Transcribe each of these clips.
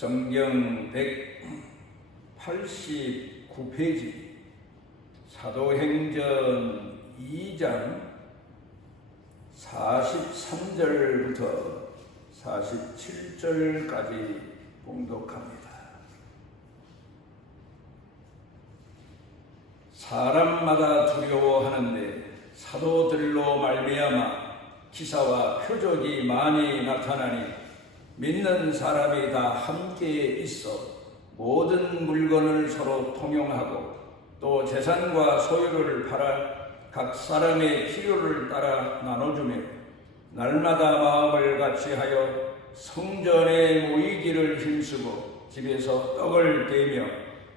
성경 189페이지 사도행전 2장 43절부터 47절까지 봉독합니다. 사람마다 두려워하는데 사도들로 말미암아 기사와 표적이 많이 나타나니 믿는 사람이 다 함께 있어 모든 물건을 서로 통용하고 또 재산과 소유를 팔아 각 사람의 필요를 따라 나눠주며 날마다 마음을 같이하여 성전에 모이기를 힘쓰고 집에서 떡을 떼며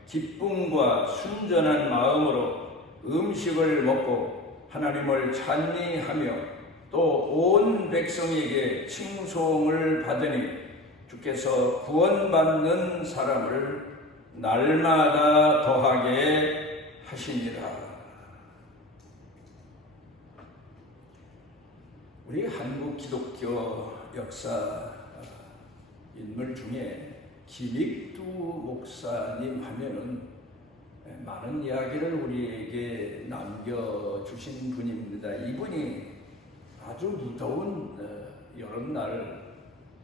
기쁨과 순전한 마음으로 음식을 먹고 하나님을 찬미하며 또 온 백성에게 칭송을 받으니 주께서 구원받는 사람을 날마다 더하게 하시니라. 우리 한국 기독교 역사 인물 중에 김익두 목사님 하면은 많은 이야기를 우리에게 남겨주신 분입니다. 이분이 아주 무더운 여름날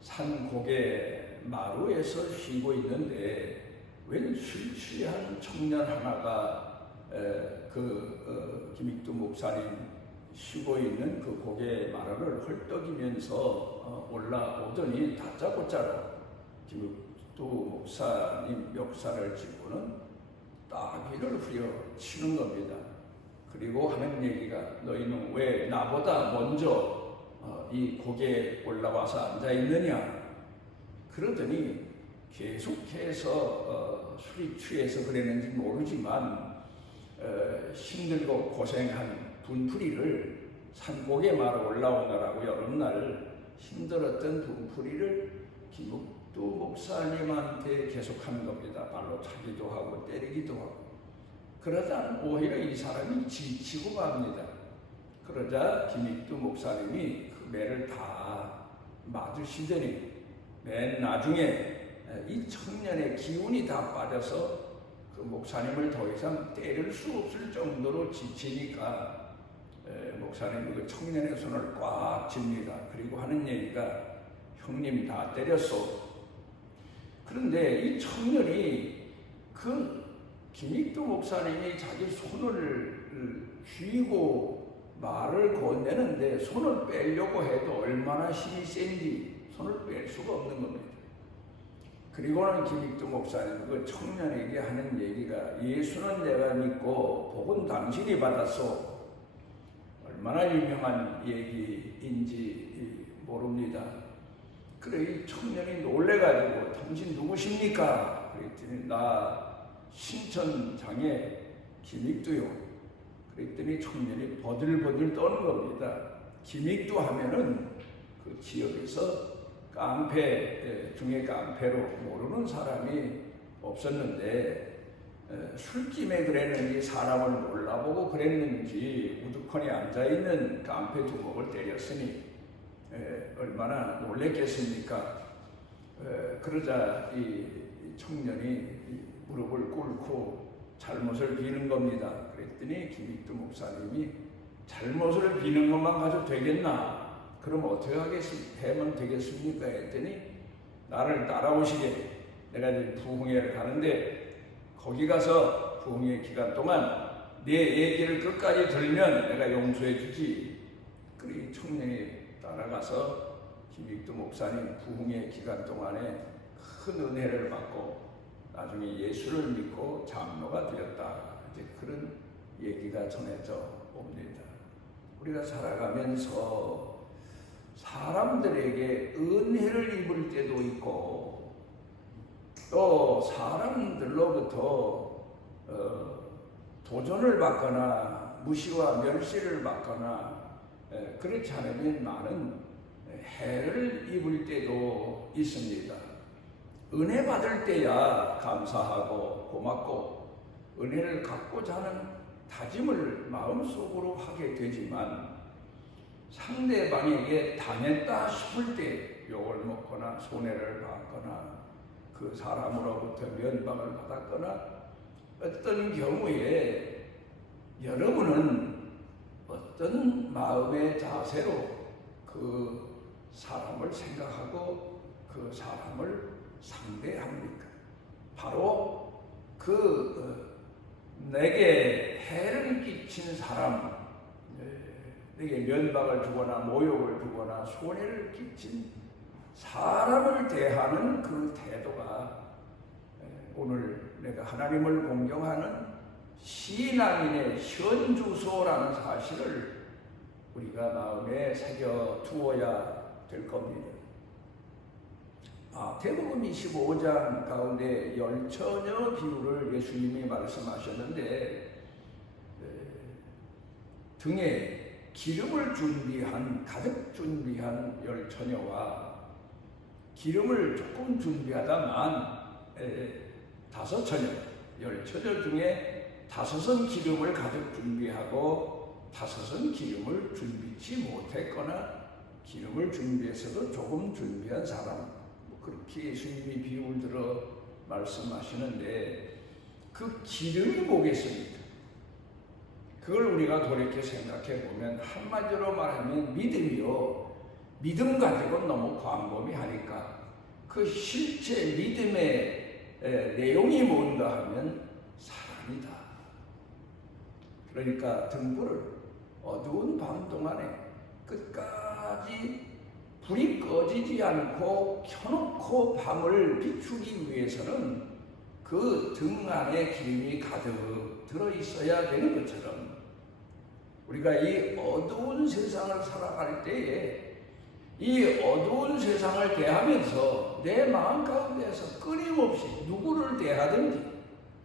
산고개 마루에서 쉬고 있는데 웬 술 취한 청년 하나가 김익두 목사님 쉬고 있는 그 고개 마루를 헐떡이면서 올라오더니 다짜고짜로 김익두 목사님 멱살을 짚고는 따귀를 후려치는 겁니다. 그리고 하는 얘기가 너희는 왜 나보다 먼저 이 고개에 올라와서 앉아있느냐. 그러더니 계속해서 술이 취해서 그랬는지 모르지만 힘들고 고생한 분풀이를 산고개 마루 올라오느라고 여름날 힘들었던 분풀이를 김익두 목사님한테 계속하는 겁니다. 발로 차기도 하고 때리기도 하고. 그러자 오히려 이 사람이 지치고 맙니다. 그러자 김익두 목사님이 그 매를 다 맞으시더니 맨 나중에 이 청년의 기운이 다 빠져서 그 목사님을 더 이상 때릴 수 없을 정도로 지치니까 목사님이 그 청년의 손을 꽉 쥡니다. 그리고 하는 얘기가 형님 다 때렸소. 그런데 이 청년이 김익두 목사님이 자기 손을 쥐고 말을 건네는데 손을 빼려고 해도 얼마나 힘이 센지 손을 뺄 수가 없는 겁니다. 그리고는 김익두 목사님 그 청년에게 하는 얘기가 예수는 내가 믿고 복은 당신이 받았소. 얼마나 유명한 얘기인지 모릅니다. 그래 이 청년이 놀래가지고 당신 누구십니까? 그랬더니 나 신천장에 김익두요. 그랬더니 청년이 버들버들 떠는 겁니다. 김익두 하면은 그 지역에서 깡패 중에 깡패로 모르는 사람이 없었는데 술김에 그랬는지 사람을 몰라보고 그랬는지 우두커니 앉아있는 깡패 두목을 때렸으니 얼마나 놀랬겠습니까? 그러자 이 청년이 무릎을 꿇고 잘못을 비는 겁니다. 그랬더니 김익두 목사님이 잘못을 비는 것만 가지고 되겠나? 그럼 어떻게 하면 되겠습니까? 했더니 나를 따라오시게. 내가 이제 부흥회를 가는데 거기 가서 부흥회 기간 동안 내 얘기를 끝까지 들면 내가 용서해 주지. 그리 청년이 따라가서 김익두 목사님 부흥회 기간 동안에 큰 은혜를 받고 나중에 예수를 믿고 장로가 되었다. 이제 그런 얘기가 전해져 옵니다. 우리가 살아가면서 사람들에게 은혜를 입을 때도 있고 또 사람들로부터 도전을 받거나 무시와 멸시를 받거나 그렇지 않으면 많은 해를 입을 때도 있습니다. 은혜 받을 때야 감사하고 고맙고 은혜를 갖고자 하는 다짐을 마음속으로 하게 되지만 상대방에게 당했다 싶을 때 욕을 먹거나 손해를 받거나 그 사람으로부터 면박을 받았거나 어떤 경우에 여러분은 어떤 마음의 자세로 그 사람을 생각하고 그 사람을 상대합니까? 바로 내게 해를 끼친 사람, 내게 면박을 주거나 모욕을 주거나 손해를 끼친 사람을 대하는 그 태도가 오늘 내가 하나님을 공경하는 신앙인의 현주소라는 사실을 우리가 마음에 새겨 두어야 될 겁니다. 마태복음 25장 가운데 열처녀 비유를 예수님이 말씀하셨는데 등에 기름을 준비한 가득 준비한 열처녀와 기름을 조금 준비하다만 5처녀, 열처녀 중에 5은 기름을 가득 준비하고 5은 기름을 준비치 못했거나 기름을 준비해서도 조금 준비한 사람, 그렇게 예수님이 비유를 들어 말씀하시는데 그 기름이 뭐겠습니까? 그걸 우리가 돌이켜 생각해 보면 한마디로 말하면 믿음이요. 믿음 가지고 너무 광범위하니까 그 실제 믿음의 내용이 뭔가 하면 사랑이다. 그러니까 등불을 어두운 밤 동안에 끝까지 불이 꺼지지 않고 켜놓고 밤을 비추기 위해서는 그 등 안에 기름이 가득 들어있어야 되는 것처럼 우리가 이 어두운 세상을 살아갈 때에 이 어두운 세상을 대하면서 내 마음 가운데서 끊임없이 누구를 대하든지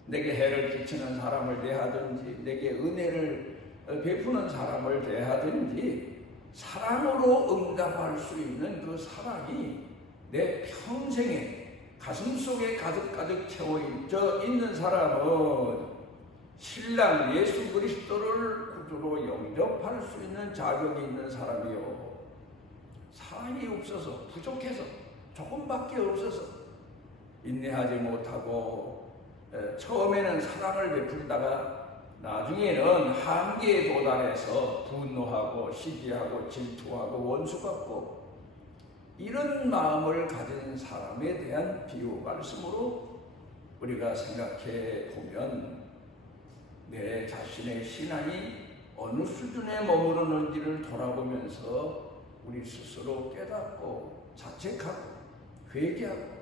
내게 해를 끼치는 사람을 대하든지 내게 은혜를 베푸는 사람을 대하든지 사랑으로 응답할 수 있는 그 사랑이 내 평생에 가슴속에 가득가득 채워져 있는 사람은 신랑 예수 그리스도를 구주로 영접할 수 있는 자격이 있는 사람이요. 사랑이 없어서 부족해서 조금밖에 없어서 인내하지 못하고 처음에는 사랑을 베풀다가 나중에는 한계에 도달해서 분노하고 시기하고 질투하고 원수 같고 이런 마음을 가진 사람에 대한 비유 말씀으로 우리가 생각해 보면 내 자신의 신앙이 어느 수준에 머무르는지를 돌아보면서 우리 스스로 깨닫고 자책하고 회개하고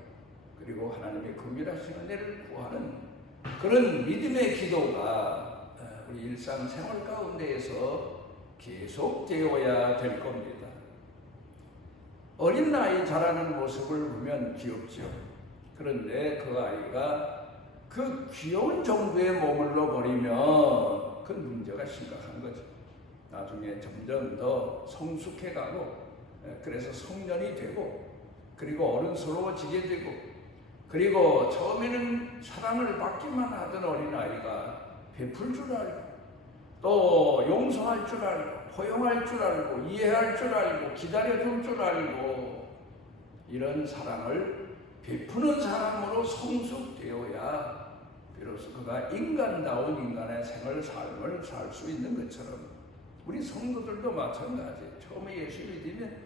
그리고 하나님의 긍휼하신 은혜를 구하는 그런 믿음의 기도가 우리 일상생활 가운데에서 계속되어야 될 겁니다. 어린 나이 자라는 모습을 보면 귀엽죠. 그런데 그 아이가 그 귀여운 정도에 머물러 버리면 그 문제가 심각한 거죠. 나중에 점점 더 성숙해가고 그래서 성년이 되고 그리고 어른스러워지게 되고 그리고 처음에는 사랑을 받기만 하던 어린아이가 베풀 줄 알고 또 용서할 줄 알고 포용할 줄 알고 이해할 줄 알고 기다려줄 줄 알고 이런 사랑을 베푸는 사람으로 성숙되어야 비로소 그가 인간다운 인간의 삶을 살 수 있는 것처럼 우리 성도들도 마찬가지. 처음에 예수 믿으면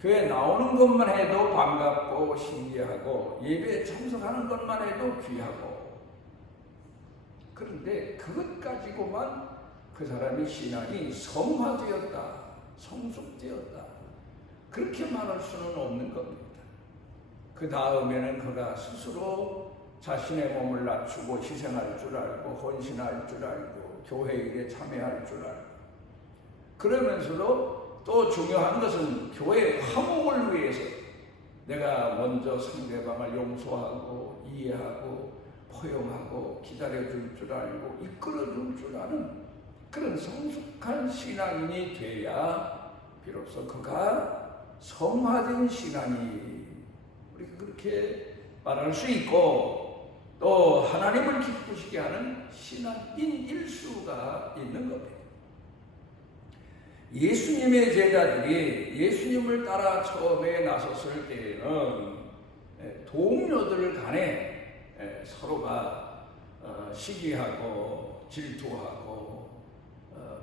교회 나오는 것만 해도 반갑고 신기하고 예배에 참석하는 것만 해도 귀하고 그런데 그것 가지고만 그 사람의 신앙이 성화되었다, 성숙되었다 그렇게 말할 수는 없는 겁니다. 그 다음에는 그가 스스로 자신의 몸을 낮추고 희생할 줄 알고 헌신할 줄 알고 교회 일에 참여할 줄 알고 그러면서도 또 중요한 것은 교회의 화목을 위해서 내가 먼저 상대방을 용서하고 이해하고 포용하고 기다려줄 줄 알고 이끌어줄 줄 아는 그런 성숙한 신앙인이 돼야 비로소 그가 성화된 신앙이 우리가 그렇게 말할 수 있고 또 하나님을 기쁘시게 하는 신앙인일 수가 있는 겁니다. 예수님의 제자들이 예수님을 따라 처음에 나섰을 때에는 동료들 간에 서로가 시기하고 질투하고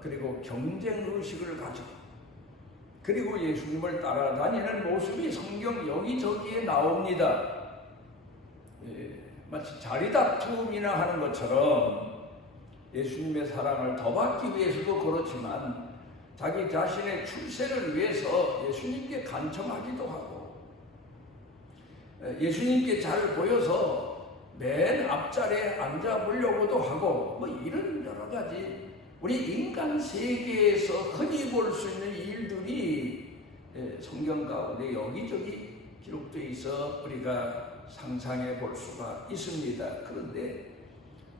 그리고 경쟁 의식을 가지고 그리고 예수님을 따라다니는 모습이 성경 여기저기에 나옵니다. 마치 자리다툼이나 하는 것처럼 예수님의 사랑을 더 받기 위해서도 그렇지만 자기 자신의 출세를 위해서 예수님께 간청하기도 하고 예수님께 잘 보여서 맨 앞자리에 앉아보려고도 하고 뭐 이런 여러 가지 우리 인간 세계에서 흔히 볼 수 있는 일들이 성경 가운데 여기저기 기록되어 있어 우리가 상상해 볼 수가 있습니다. 그런데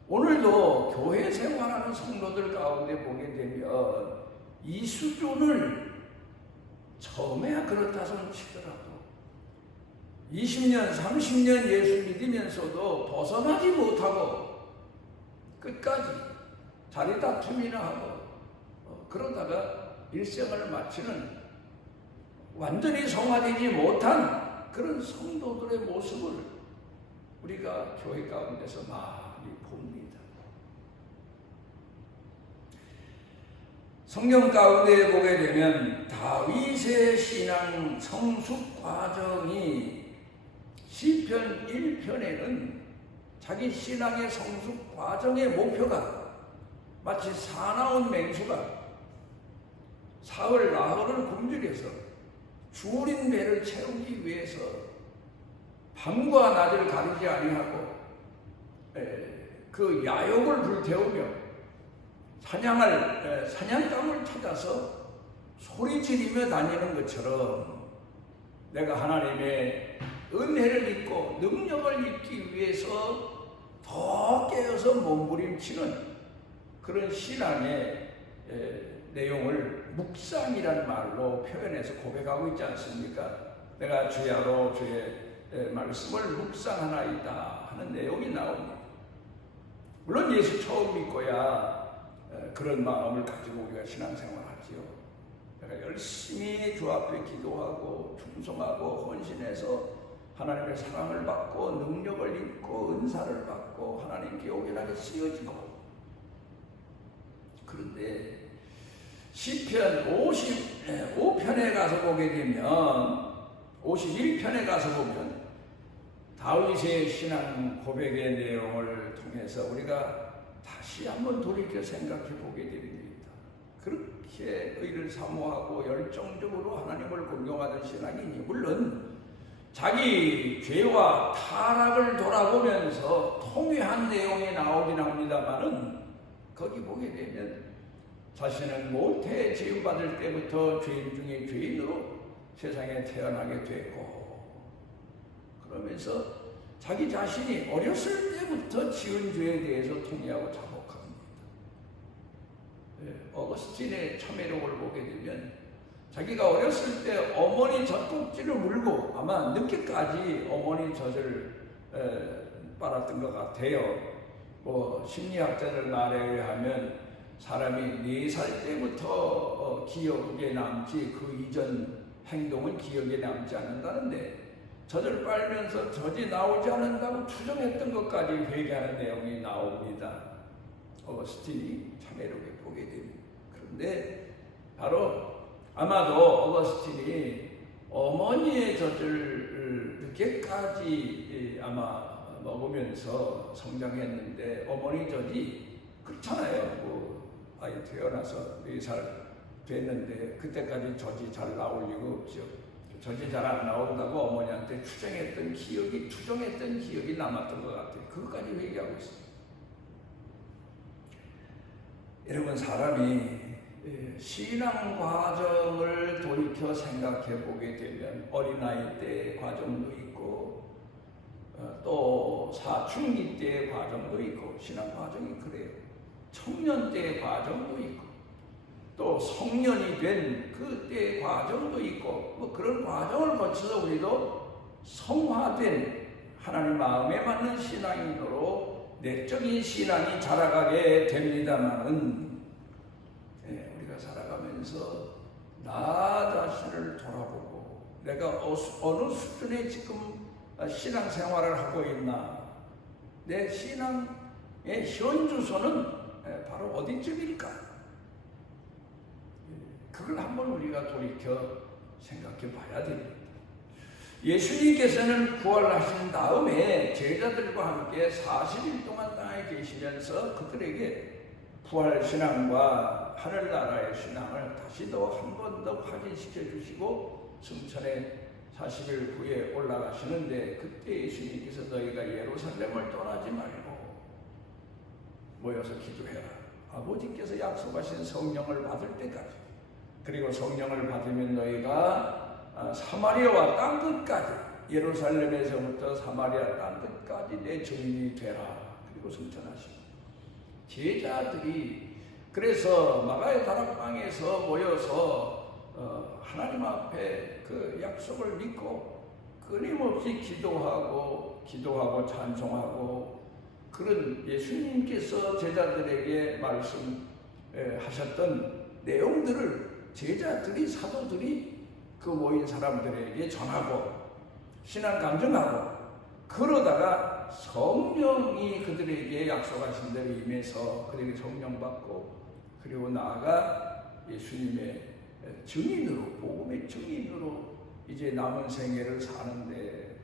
오늘도 교회 생활하는 성도들 가운데 보게 되면 이 수준을 처음에야 그렇다 손 치더라도 20년, 30년 예수 믿으면서도 벗어나지 못하고 끝까지 자리다툼이나 하고 그러다가 일생을 마치는 완전히 성화되지 못한 그런 성도들의 모습을 우리가 교회 가운데서 많이 봅니다. 성경 가운데 보게 되면 다윗의 신앙 성숙 과정이 시편 1편에는 자기 신앙의 성숙 과정의 목표가 마치 사나운 맹수가 사흘 나흘을 굶주려서 주린 배를 채우기 위해서 밤과 낮을 가리지 아니하고 그 야욕을 불태우며 사냥할 사냥감을 찾아서 소리 지르며 다니는 것처럼 내가 하나님의 은혜를 입고 능력을 입기 위해서 더 깨어서 몸부림치는 그런 신앙의 내용을 묵상이라는 말로 표현해서 고백하고 있지 않습니까? 내가 주야로 주의 말씀을 묵상하나이다 하는 내용이 나옵니다. 물론 예수 처음 믿고야 그런 마음을 가지고 우리가 신앙생활하지요. 내가 열심히 주 앞에 기도하고 충성하고 헌신해서 하나님의 사랑을 받고 능력을 입고 은사를 받고 하나님께 온전하게 쓰여지고 그런데 시편 55편에 가서 보게 되면 51편에 가서 보면 다윗의 신앙 고백의 내용을 통해서 우리가 다시 한번 돌이켜 생각해 보게 됩니다. 그렇게 의를 사모하고 열정적으로 하나님을 공경하던 신앙이니 물론 자기 죄와 타락을 돌아보면서 통회한 내용이 나오긴 합니다만은 거기 보게 되면 자신은 모태 지음받을 때부터 죄인 중에 죄인으로 세상에 태어나게 됐고 그러면서 자기 자신이 어렸을 때부터 지은 죄에 대해서 통회하고 자복합니다. 어거스틴의 참회록을 보게 되면 자기가 어렸을 때 어머니 젖꼭지를 물고 아마 늦게까지 어머니 젖을 빨았던 것 같아요. 뭐 심리학자들 말에 의하면 사람이 4살 때부터 기억에 남지 그 이전 행동은 기억에 남지 않는다는데 젖을 빨면서 젖이 나오지 않는다고 추정했던 것까지 회개하는 내용이 나옵니다. 어거스틴이 참회록에 보게 됩니다. 그런데 바로 아마도 어거스틴이 어머니의 젖을 늦게까지 아마 먹으면서 성장했는데 어머니 젖이 그렇잖아요. 뭐 아이 태어나서 4살 됐는데 그때까지 젖이 잘 나올 리가 없죠. 젖이 잘 안 나온다고 어머니한테 투정했던 기억이 남았던 것 같아요. 그것까지 회개하고 있습니다. 여러분 사람이 신앙 과정을 돌이켜 생각해 보게 되면 어린아이 때의 과정도 있고 또 사춘기 때의 과정도 있고 신앙 과정이 그래요. 청년 때의 과정도 있고 또 성년이 된 그때의 과정도 있고 뭐 그런 과정을 거쳐서 우리도 성화된 하나님 마음에 맞는 신앙인으로 내적인 신앙이 자라가게 됩니다만은 우리가 살아가면서 나 자신을 돌아보고 내가 어느 수준에 지금 신앙생활을 하고 있나? 내 신앙의 현주소는 바로 어디쯤일까? 그걸 한번 우리가 돌이켜 생각해 봐야 됩니다. 예수님께서는 부활하신 다음에 제자들과 함께 40일 동안 땅에 계시면서 그들에게 부활신앙과 하늘나라의 신앙을 다시도 한 번 더 확인시켜 주시고 승천에 40일 후에 올라가시는데, 그때 예수님께서 너희가 예루살렘을 떠나지 말고 모여서 기도해라. 아버지께서 약속하신 성령을 받을 때까지, 그리고 성령을 받으면 너희가 사마리아와 땅끝까지, 예루살렘에서부터 사마리아 땅끝까지 내 증인이 되라. 그리고 승천하시고, 제자들이 그래서 마가의 다락방에서 모여서 하나님 앞에 그 약속을 믿고 끊임없이 기도하고 찬송하고, 그런 예수님께서 제자들에게 말씀하셨던 내용들을 제자들이, 사도들이 그 모인 사람들에게 전하고 신앙 강정하고, 그러다가 성령이 그들에게 약속하신 대로 임해서 그들에게 성령 받고, 그리고 나아가 예수님의 증인으로, 복음의 증인으로 이제 남은 생애를 사는데,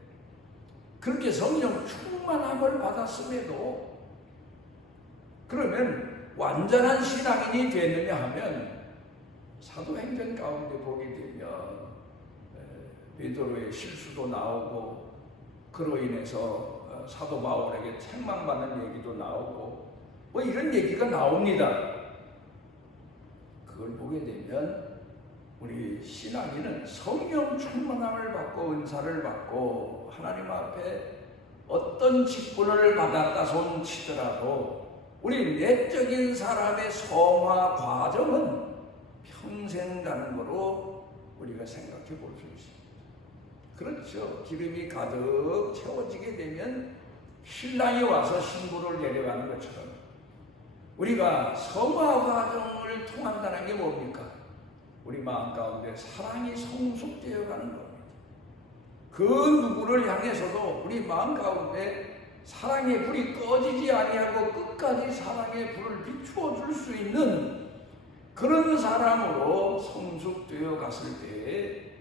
그렇게 성령 충만함을 받았음에도 그러면 완전한 신앙인이 됐느냐 하면, 사도행전 가운데 보게 되면 베드로의 실수도 나오고, 그로 인해서 사도 바울에게 책망받는 얘기도 나오고, 뭐 이런 얘기가 나옵니다. 그걸 보게 되면 우리 신앙인은 성령 충만함을 받고 은사를 받고 하나님 앞에 어떤 직분을 받았다 손 치더라도 우리 내적인 사람의 성화 과정은 평생 가는 거로 우리가 생각해 볼 수 있습니다. 그렇죠. 기름이 가득 채워지게 되면 신랑이 와서 신부를 내려가는 것처럼 우리가 성화 과정을 통한다는 게 뭡니까? 우리 마음 가운데 사랑이 성숙되어 가는 겁니다. 그 누구를 향해서도 우리 마음 가운데 사랑의 불이 꺼지지 아니하고 끝까지 사랑의 불을 비추어 줄 수 있는 그런 사람으로 성숙되어 갔을 때에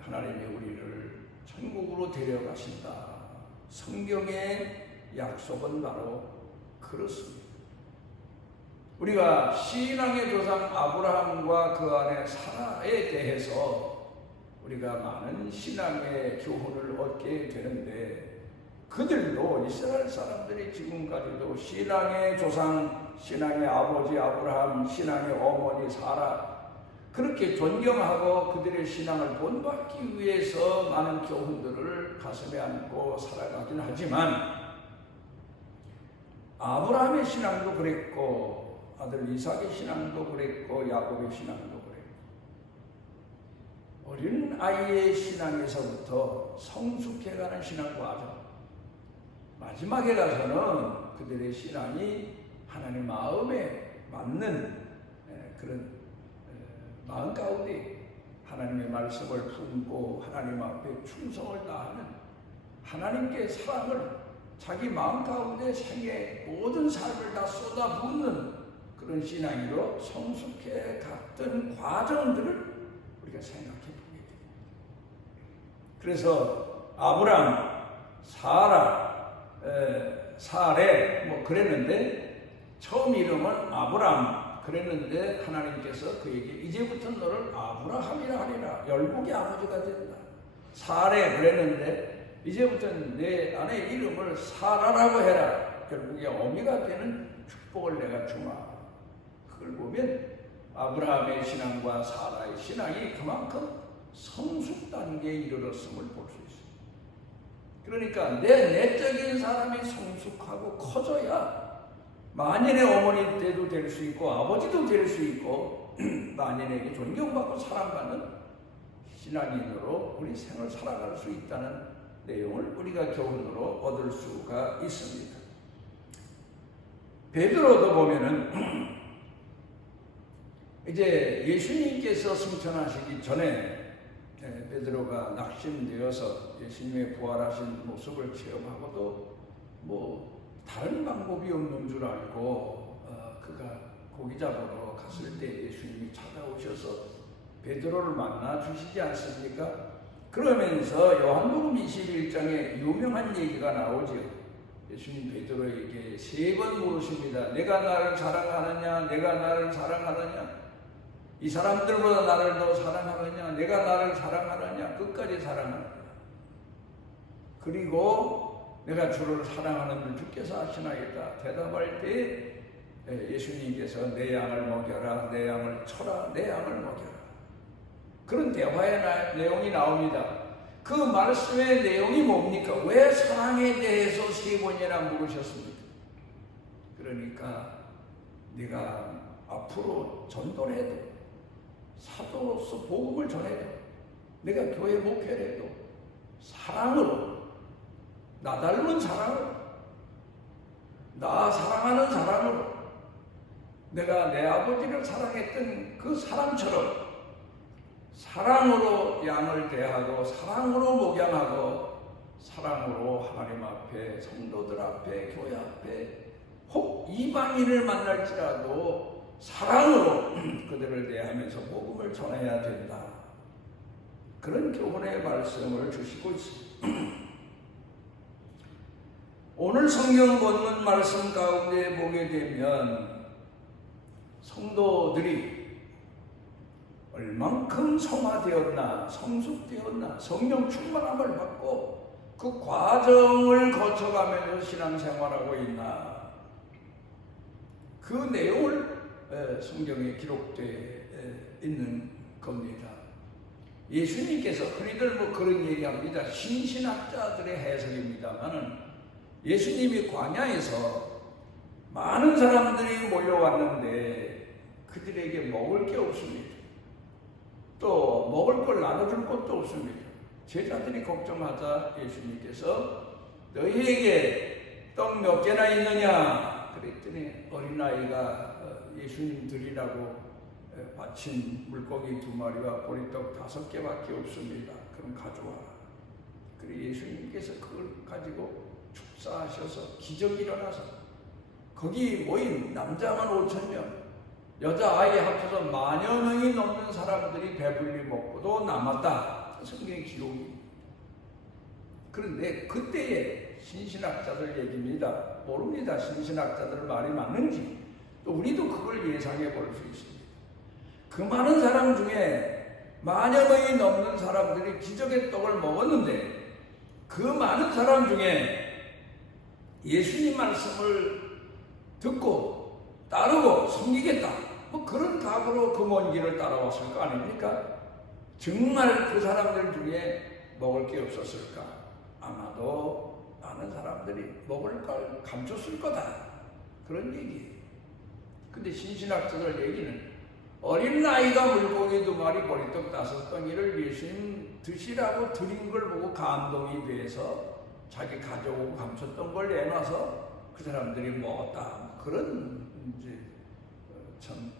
하나님이 우리를 천국으로 데려가신다. 성경의 약속은 바로 그렇습니다. 우리가 신앙의 조상 아브라함과 그 아내 사라에 대해서 우리가 많은 신앙의 교훈을 얻게 되는데, 그들도 이스라엘 사람들이 지금까지도 신앙의 조상, 신앙의 아버지 아브라함, 신앙의 어머니 사라, 그렇게 존경하고 그들의 신앙을 본받기 위해서 많은 교훈들을 가슴에 안고 살아가긴 하지만, 아브라함의 신앙도 그랬고 아들 이삭의 신앙도 그랬고 야곱의 신앙도 그랬고, 어린 아이의 신앙에서부터 성숙해가는 신앙 과정, 마지막에 가서는 그들의 신앙이 하나님 마음에 맞는 그런 마음 가운데 하나님의 말씀을 품고 하나님 앞에 충성을 다하는, 하나님께 사랑을 자기 마음 가운데 생애 모든 삶을 다 쏟아붓는 그런 신앙으로 성숙해 갔던 과정들을 우리가 생각해 보게 됩니다. 그래서 아브람, 사레 뭐 그랬는데, 처음 이름은 아브람 그랬는데 하나님께서 그에게 이제부터 너를 아브라함이라 하리라, 열국의 아버지가 된다. 사레 그랬는데 이제부터는 내 아내 이름을 사라라고 해라, 결국에 어미가 되는 축복을 내가 주마. 그걸 보면 아브라함의 신앙과 사라의 신앙이 그만큼 성숙 단계에 이르렀음을 볼 수 있습니다. 그러니까 내 내적인 사람이 성숙하고 커져야 만인의 어머니 때도 될 수 있고 아버지도 될 수 있고 만인에게 존경받고 사랑받는 신앙인으로 우리 생을 살아갈 수 있다는 내용을 우리가 교훈으로 얻을 수가 있습니다. 베드로도 보면은 이제 예수님께서 승천하시기 전에 베드로가 낙심되어서 예수님의 부활하신 모습을 체험하고도 뭐 다른 방법이 없는 줄 알고 그가 고기 잡으러 갔을 때 예수님이 찾아오셔서 베드로를 만나 주시지 않습니까? 그러면서 요한복음 21장에 유명한 얘기가 나오죠. 예수님 베드로에게 3번 물으십니다. 내가 나를 사랑하느냐? 내가 나를 사랑하느냐? 이 사람들보다 나를 더 사랑하느냐? 내가 나를 사랑하느냐? 끝까지 사랑하느냐? 그리고 내가 주를 사랑하는 줄 주께서 아시나이다. 대답할 때 예수님께서 내 양을 먹여라, 내 양을 쳐라, 내 양을 먹여라. 그런 대화의 내용이 나옵니다. 그 말씀의 내용이 뭡니까? 왜 사랑에 대해서 3번이나 물으셨습니까? 그러니까 네가 앞으로 전도를 해도 사도로서 복음을 전해도 내가 교회 목회를 해도 사랑으로, 나 닮은 사랑으로, 나 사랑하는 사랑으로, 내가 내 아버지를 사랑했던 그 사랑처럼 사랑으로 양을 대하고 사랑으로 목양하고 사랑으로 하나님 앞에, 성도들 앞에, 교회 앞에, 혹 이방인을 만날지라도 사랑으로 그들을 대하면서 복음을 전해야 된다. 그런 교훈의 말씀을 주시고 있습니다. 오늘 성경 본문 말씀 가운데 보게 되면 성도들이 얼만큼 성화되었나, 성숙되었나, 성령 충만함을 받고 그 과정을 거쳐가면서 신앙생활하고 있나, 그 내용을 성경에 기록되어 있는 겁니다. 예수님께서 흔히들 뭐 그런 얘기합니다. 신신학자들의 해석입니다만은 예수님이 광야에서 많은 사람들이 몰려왔는데 그들에게 먹을 게 없습니다. 또 먹을 걸 나눠줄 것도 없습니다. 제자들이 걱정하자 예수님께서 너희에게 떡 몇 개나 있느냐? 그랬더니 어린아이가 예수님 드리라고 바친 물고기 2마리와 보리떡 5개밖에 없습니다. 그럼 가져와라. 그리고 예수님께서 그걸 가지고 축사하셔서 기적이 일어나서 거기 모인 남자만 5,000명, 여자아이 합쳐서 10,000 명이 넘는 사람들이 배불리 먹고도 남았다. 성경의 기록입니다. 그런데 그때의 신신학자들 얘기입니다. 모릅니다. 신신학자들 말이 맞는지. 또 우리도 그걸 예상해 볼 수 있습니다. 그 많은 사람 중에 10,000 명이 넘는 사람들이 기적의 떡을 먹었는데 그 많은 사람 중에 예수님 말씀을 듣고 따르고 섬기겠다. 뭐 그런 각오로 그 먼 길을 따라왔을 거 아닙니까? 정말 그 사람들 중에 먹을 게 없었을까? 아마도 많은 사람들이 먹을 걸 감췄을 거다. 그런 얘기예요. 근데 신신학자들 얘기는 어린 아이가 물고기 2마리 보리떡 5덩이를 예수님 드시라고 드린 걸 보고 감동이 돼서 자기 가져오고 감췄던 걸 내놔서 그 사람들이 먹었다. 그런 이제 참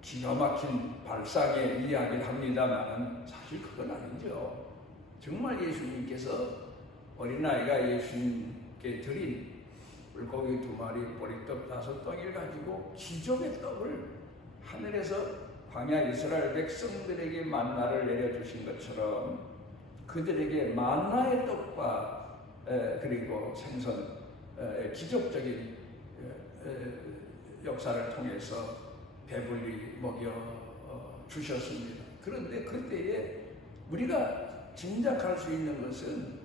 기가 막힌 발상의 이야기를 합니다만 사실 그건 아니죠. 정말 예수님께서 어린아이가 예수님께 드린 물고기 2마리 보리떡 5덩이를 가지고 기적의 떡을 하늘에서 광야 이스라엘 백성들에게 만나를 내려주신 것처럼 그들에게 만나의 떡과 그리고 생선 기적적인 역사를 통해서 배불리 먹여 주셨습니다. 그런데 그때에 우리가 짐작할 수 있는 것은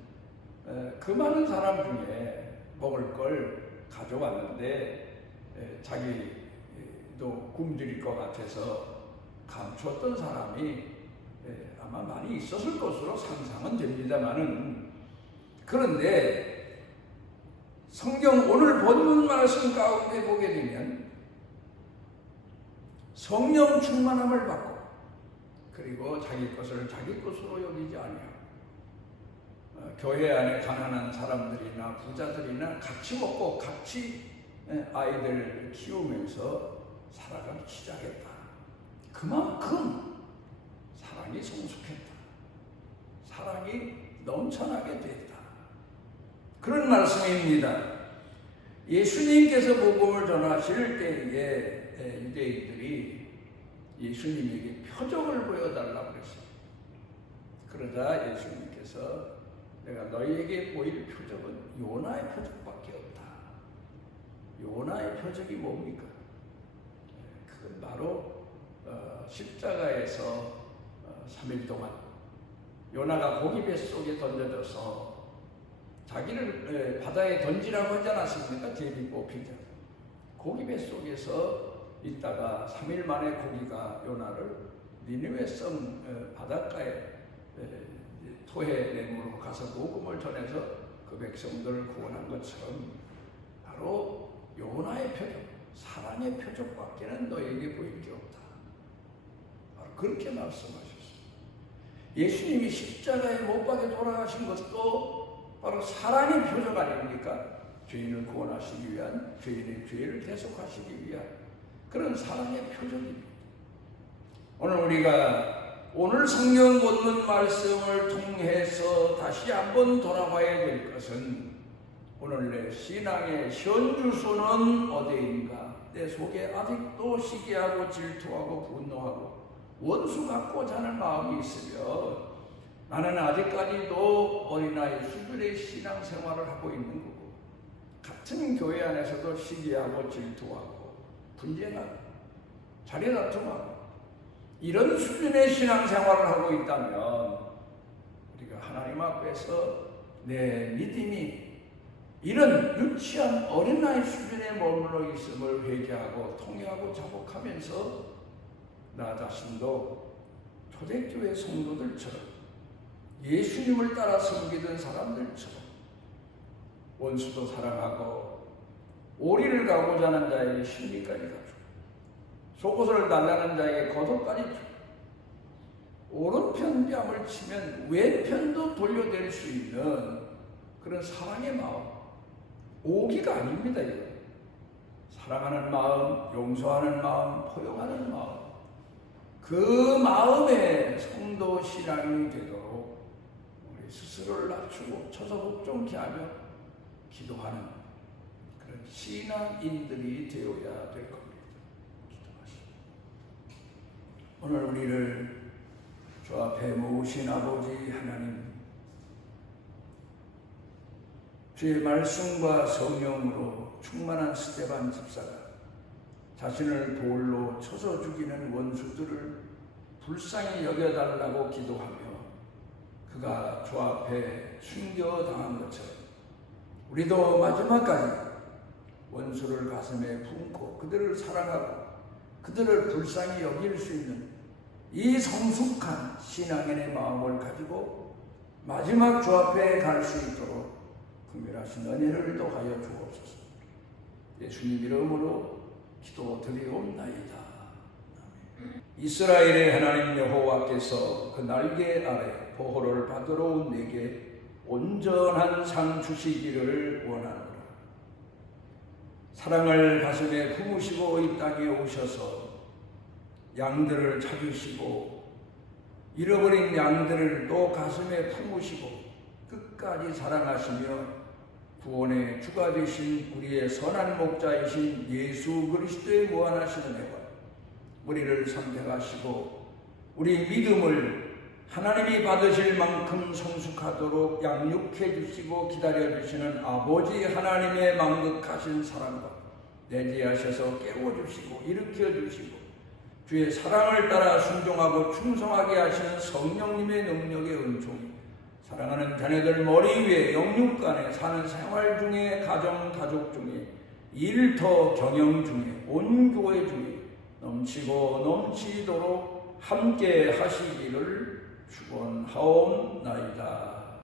그 많은 사람 중에 먹을 걸 가져왔는데 자기도 굶주릴 것 같아서 감추었던 사람이 아마 많이 있었을 것으로 상상은 됩니다만은, 그런데 성경 오늘 본문 말씀 가운데 보게 되면 성령 충만함을 받고 그리고 자기 것을 자기 것으로 여기지 아니하고 교회 안에 가난한 사람들이나 부자들이나 같이 먹고 같이 아이들 키우면서 살아가기 시작했다. 그만큼 사랑이 성숙했다. 사랑이 넘쳐나게 됐다. 그런 말씀입니다. 예수님께서 복음을 전하실 때에 유대인들이 예수님에게 표적을 보여달라고 그랬어요. 그러자 예수님께서 내가 너희에게 보일 표적은 요나의 표적밖에 없다. 요나의 표적이 뭡니까? 그건 바로 십자가에서 3일 동안 요나가 고기배 속에 던져져서 자기를 바다에 던지라고 하지 않았습니까? 제비 뽑히자. 고기배 속에서 있다가 3일 만에 고기가 요나를 니느웨 성 바닷가에 토해냄으로 가서 복음을 전해서 그 백성들을 구원한 것처럼 바로 요나의 표적, 사랑의 표적밖에는 너에게 보일 게 없다. 바로 그렇게 말씀하셨어요. 예수님이 십자가에 못 박혀 돌아가신 것도 바로 사랑의 표적 아닙니까? 죄인을 구원하시기 위한, 죄인의 죄를 대속하시기 위한 그런 사랑의 표적입니다. 오늘 성경 본문 말씀을 통해서 다시 한번 돌아봐야 될 것은 오늘 내 신앙의 현주소는 어디인가? 내 속에 아직도 시기하고 질투하고 분노하고 원수 갖고자 하는 마음이 있으면 나는 아직까지도 어린아이 수준의 신앙생활을 하고 있는 거고, 같은 교회 안에서도 시기하고 질투하고 분쟁하고 자리다툼하고 이런 수준의 신앙생활을 하고 있다면 우리가 하나님 앞에서 내 믿음이 이런 유치한 어린아이 수준에 머물러 있음을 회개하고 통회하고 자복하면서 나 자신도 초대교회 성도들처럼 예수님을 따라 섬기던 사람들처럼 원수도 사랑하고 오리를 가고자 하는 자에게 신비까지 가주고 속옷을 달라는 자에게 겉옷까지 주고 오른편 뺨을 치면 왼편도 돌려댈 수 있는 그런 사랑의 마음, 오기가 아닙니다. 이거 사랑하는 마음, 용서하는 마음, 포용하는 마음, 그 마음에 성도 신앙이 되도록 우리 스스로를 낮추고 처소복종케 하며 기도하는 그런 신앙인들이 되어야 될 겁니다. 오늘 우리를 주 앞에 모으신 아버지 하나님, 주의 말씀과 성령으로 충만한 스데반 집사가 자신을 돌로 쳐서 죽이는 원수들을 불쌍히 여겨달라고 기도하며 그가 주 앞에 순교당한 것처럼 우리도 마지막까지 원수를 가슴에 품고 그들을 사랑하고 그들을 불쌍히 여길 수 있는 이 성숙한 신앙인의 마음을 가지고 마지막 주 앞에 갈 수 있도록 긍휼하신 은혜를 더하여 주옵소서. 예수님 이름으로 기도드리옵나이다. 이스라엘의 하나님 여호와께서 그 날개 아래 보호를 받으러 온 내게 온전한 상 주시기를 원하노라. 사랑을 가슴에 품으시고 이 땅에 오셔서 양들을 찾으시고 잃어버린 양들을 또 가슴에 품으시고 끝까지 사랑하시며 구원의 주가 되신 우리의 선한 목자이신 예수 그리스도의 무한하신 은혜와 우리를 선택하시고 우리 믿음을 하나님이 받으실 만큼 성숙하도록 양육해 주시고 기다려 주시는 아버지 하나님의 만극하신 사랑과 내지하셔서 깨워주시고 일으켜 주시고 주의 사랑을 따라 순종하고 충성하게 하시는 성령님의 능력의 은총이 사랑하는 자녀들 머리 위에 영육간에 사는 생활 중에 가정 가족 중에 일터 경영 중에 온 교회 중에 넘치고 넘치도록 함께 하시기를 축원하옵나이다.